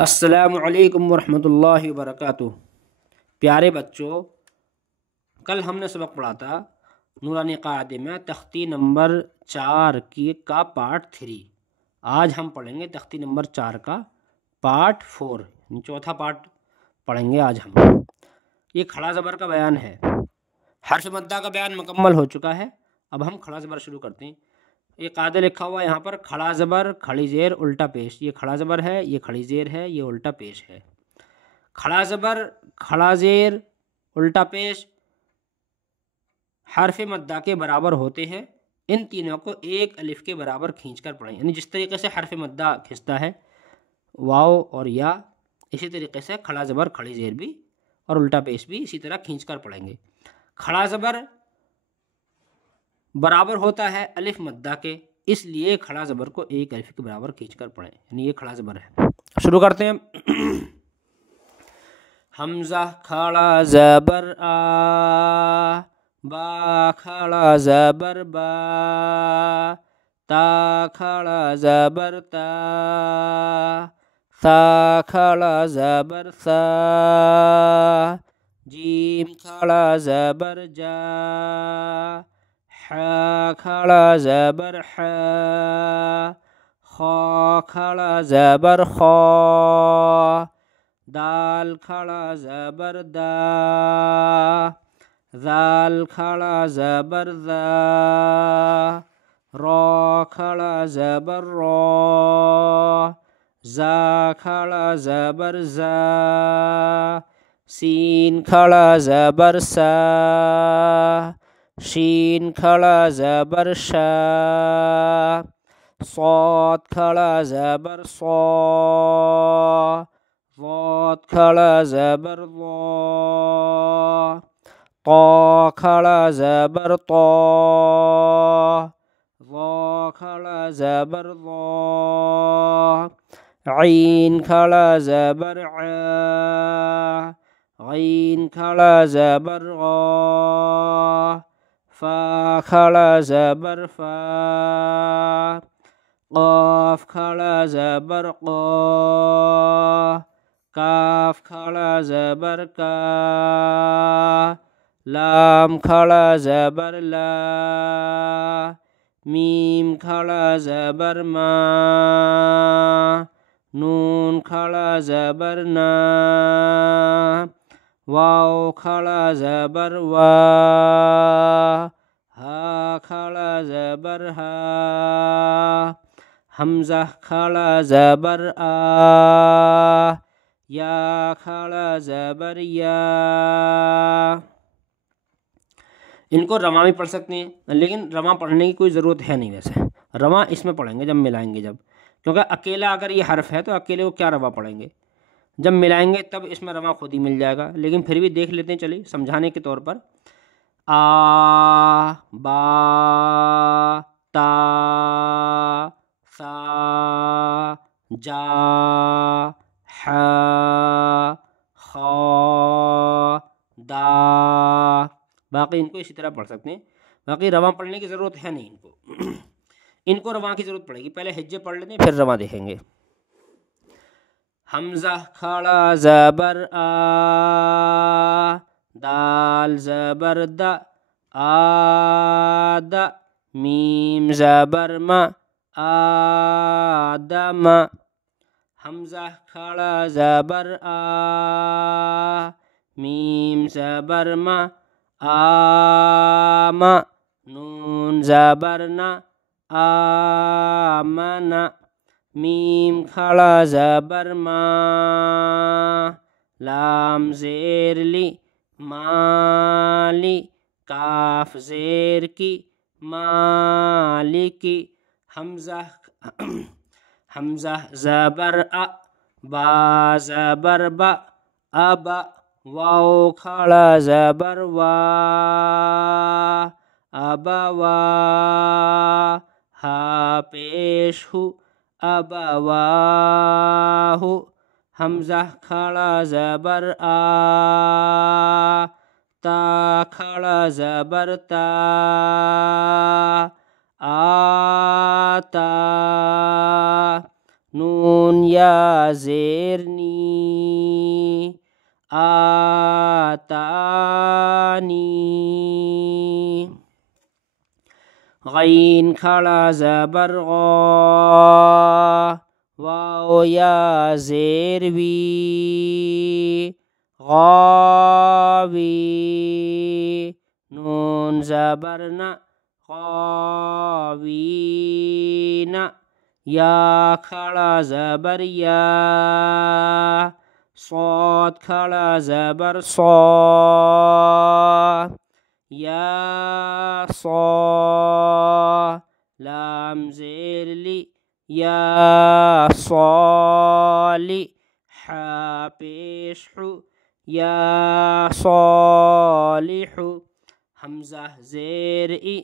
अस्सलामुअलैकुम वरहमतुल्लाहि वबरकातुहू। प्यारे बच्चों, कल हमने सबक पढ़ा था नूरानी क़ायदे में तख्ती नंबर 4 की का पार्ट 3। आज हम पढ़ेंगे तख्ती नंबर 4 का पार्ट 4, चौथा पार्ट पढ़ेंगे आज हम। ये खड़ा ज़बर का बयान है। हर्फ मद्दा का बयान मुकम्मल हो चुका है। अब हम खड़ा ज़बर शुरू करते हैं। ये कायदा लिखा हुआ है यहाँ पर, खड़ा ज़बर खड़ी ज़ेर उल्टा पेश। ये खड़ा ज़बर है, ये खड़ी ज़ेर है, ये उल्टा पेश है। खड़ा ज़बर खड़ा ज़ेर उल्टा पेश हर्फ मद्दा के बराबर होते हैं। इन तीनों को एक अलिफ के बराबर खींचकर पढ़ें। यानी जिस तरीके से हर्फ मद्दा खिंचता है वाव और या, इसी तरीके से खड़ा ज़बर खड़ी ज़ेर भी और उल्टा पेश भी इसी तरह खींचकर पढ़ेंगे। खड़ा ज़बर बराबर होता है अलिफ मद्दा के, इसलिए खड़ा ज़बर को एक अलिफ के बराबर खींचकर पढ़ें। यानी ये खड़ा ज़बर है। शुरू करते हैं। हमज़ा खड़ा ज़बर आ, बा खड़ा ज़बर बा, ता खड़ा ज़बर ता, सा खड़ा ज़बर सा, जीम खड़ा ज़बर जा, हा खड़ा ज़बर हा, खा खड़ा ज़बर खा, दाल खड़ा ज़बर दा, ज़ाल खड़ा ज़बर ज़ा, रा खड़ा ज़बर रा, ज़ा खड़ा ज़बर ज़ा, सीन खड़ा ज़बर सा, शीन खड़ा ज़बर शा, सौद खड़ा ज़बर सौ, ज़ाद खड़ा ज़बर ज़ा, ता खड़ा ज़बर ता, ज़ा खड़ा ज़बर ज़ा, ऐन खड़ा ज़बर आ, ऐन खड़ा ज़बर गा, फा खड़ा ज़बर फा, क़ाफ खड़ा ज़बर क़ा, काफ खड़ा ज़बर का, लाम खड़ा ज़बर ला, मीम खड़ा ज़बर मा, नून खड़ा ज़बर ना, वाव खड़ा ज़बर वा, हा खड़ा ज़बर हा, हमज़ा खड़ा ज़बर आ, या खड़ा ज़बर या। इनको रमा भी पढ़ सकते हैं, लेकिन रमा पढ़ने की कोई ज़रूरत है नहीं। वैसे रमा इसमें पढ़ेंगे जब मिलाएंगे, जब, क्योंकि अकेला अगर ये हर्फ है तो अकेले को क्या रमा पढ़ेंगे। जब मिलाएंगे तब इसमें रमा खुद ही मिल जाएगा। लेकिन फिर भी देख लेते हैं, चलिए समझाने के तौर पर। आ, बा, ता, सा, जा, हा, खा, दा। बाकी इनको इसी तरह पढ़ सकते हैं। बाकी रवा पढ़ने की ज़रूरत है नहीं इनको। इनको रवा की ज़रूरत पड़ेगी। पहले हिज्जे पढ़ लेते हैं, फिर रवा देखेंगे। हमज़ा खड़ा ज़बर आ, दाल ज़बर दा, आद, मीम ज़बर मा, आदम। हमज़ा खड़ा ज़बर आ, मीम ज़बर मा, आम, नून ज़बर ना, आमना, मीम खड़ा ज़बर मा, लाम ज़ेर ली, माली, काफ ज़ेर की, मालिकी। हमज़ा हमज़ा ज़बर अ, बा ज़बर बा, अब, वाव खड़ा ज़बर वा, अब वा, हा पेश हु, अब वाहु। हमज़ा खड़ा ज़बर आ, ता खड़ा ज़बर ता, आता, नून या ज़ेर नी, आतानी। गैन खड़ा ज़बर गौ, वाओ या ज़ेर वी, गौवी। नून ज़बर न, गौवीना। या खड़ा ज़बर या, सौद खड़ा ज़बर सौ, या सौ। लाम ज़ेर ली, या सौली। हा पेश हु, या सौलिहु। हमज़ा ज़ेर ई,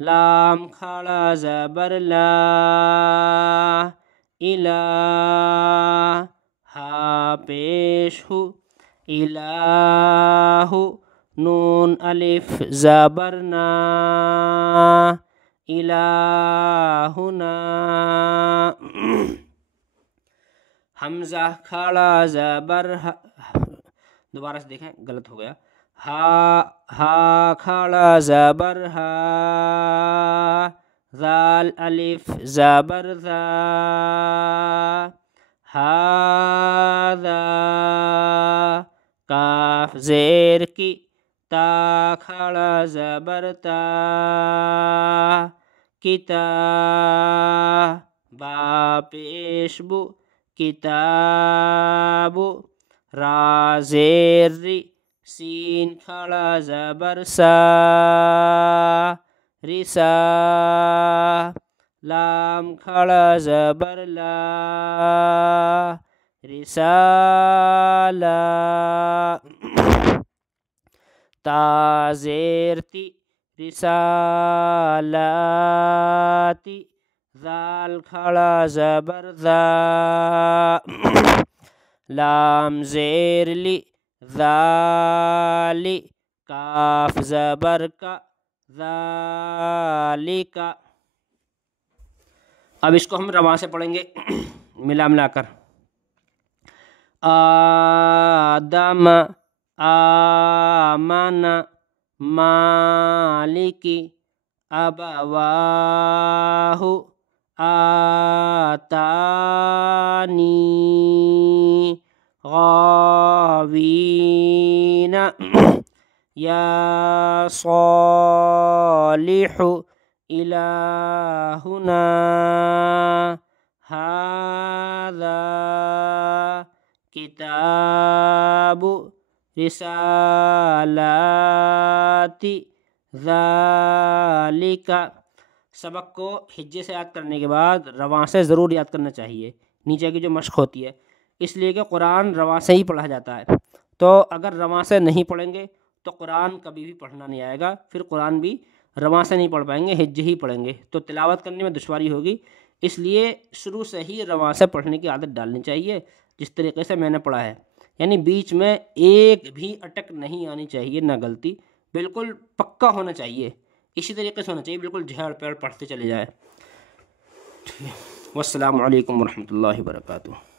लाम खड़ा ज़बर ला, इला। हा पेश हु, इलाहु। नून अलिफ ज़बर ना, इलाहुना। हमज़ा खड़ा ज़बर हा, दोबारा से देखें गलत हो गया। हा खड़ा ज़बर हा, ज़ाल अलिफ ज़बर ज़ा, हाज़ा। काफ ज़ेर की, ता खड़ा ज़बर ता, किता। बा पेश बु, किताबु। रा ज़ेर री, सीन खड़ा ज़बर सा, रिसा। लाम खड़ा ज़बर ला, रिसाला। ता ज़ेर ती, रिसालाती। ज़ाल खड़ा ज़बर ज़ा, लाम ज़ेर ली, ज़ाली। काफ ज़बर का, ज़ालिका। अब इसको हम रवा से पढ़ेंगे मिला मिलाकर। आदम, आमन, मालिकी। अबवाहु, आतानी। गावीना। या सालिहु, इलाहुना। हाज़ा किताबु, रिसालाती। ज़ालिका। सबक को हिज्जे से याद करने के बाद रवां से ज़रूर याद करना चाहिए, नीचे की जो मश्क होती है, इसलिए कि कुरान रवां से ही पढ़ा जाता है। तो अगर रवां से नहीं पढ़ेंगे तो कुरान कभी भी पढ़ना नहीं आएगा, फिर कुरान भी रवां से नहीं पढ़ पाएंगे, हिज्जे ही पढ़ेंगे तो तिलावत करने में दुश्वारी होगी। इसलिए शुरू से ही रवां से पढ़ने की आदत डालनी चाहिए, जिस तरीके से मैंने पढ़ा है। यानी बीच में एक भी अटक नहीं आनी चाहिए, ना गलती, बिल्कुल पक्का होना चाहिए, इसी तरीके से होना चाहिए, बिल्कुल झेड़ पेड़ पढ़ते चले जाए। वस्सलामु अलैकुम वरहमतुल्लाहि वबरकातुहू।